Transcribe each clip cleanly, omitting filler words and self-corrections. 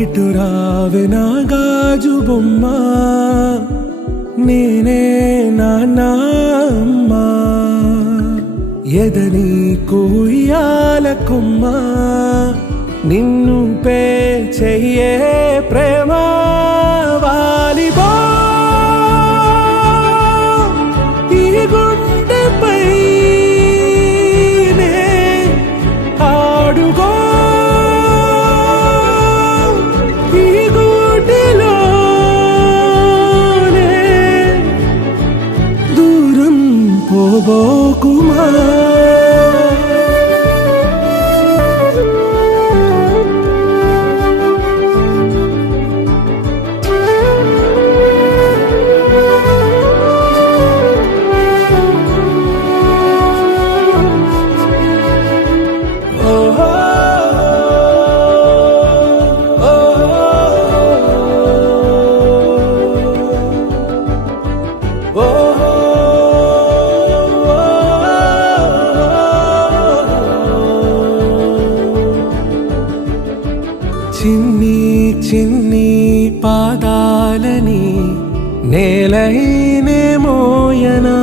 ఇటు రావే నా గాజు బొమ్మ, నేనే నాన్న అమ్మ. ఎదని కొయ్యాల కొమ్మ, నిన్ను పే చెయ్యే ప్రేమ. వాలిబో ఈ గుండెపై నే ఆడుగో, ఈ గూటిలోనే దూరం పోబోకుమా. చిన్ని చిన్ని పాదాలని నేలైనే మోయనా,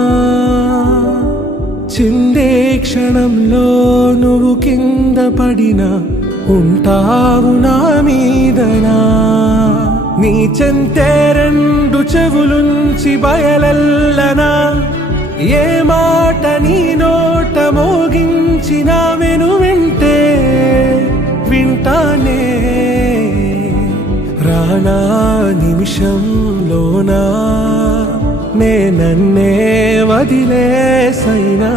చిందే క్షణంలో నువ్వు కింద పడినా ఉంటావు నా మీదనా. నీ చెంతే రెండు చెవులుంచి బయలెల్లనా, ఏ మాట నీ నోట మోగించిన వెను వింటే వింటానే. రానా నిమిషంలోనా నే నన్నే వదిలేసైనా.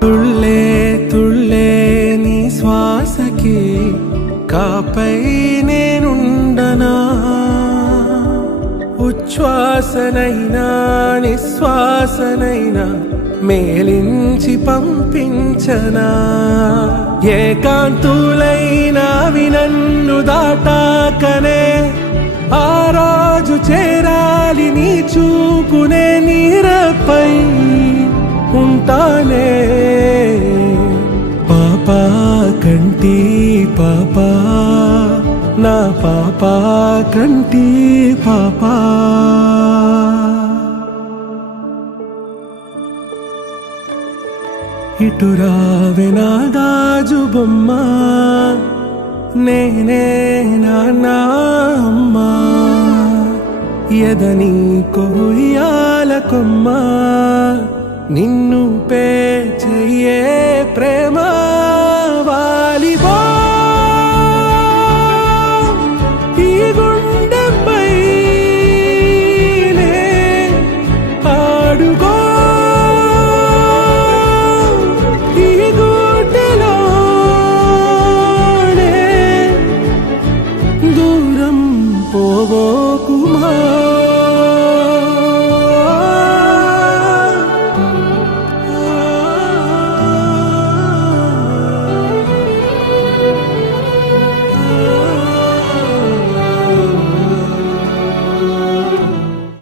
తుళ్ళే తుళ్ళే నీ శ్వాసకి కాపై నేనుండనా, ఉచ్ఛ్వాసనైనా నిశ్వాసనైనా మేలించి పంపించనా. ఏకాంతులైనవి నన్ను దాటాకనే ఆ రోజు చేరాలి నీ చూపునే నీరపై ఉంటానే. పాపా కంటి పాపా, నా పాపా కంటి పాపా. ఇటు రావే నా గాజు బొమ్మ, నేనే నాన్న అమ్మ. ఎదని కొయ్యాల కొమ్మ, నిన్ను పే చెయ్యే ప్రేమ. వాలిబో ఈ గుండెపై నే ఆడుగో, ఈ గూటిలోనే దూరం పోబోకుమా.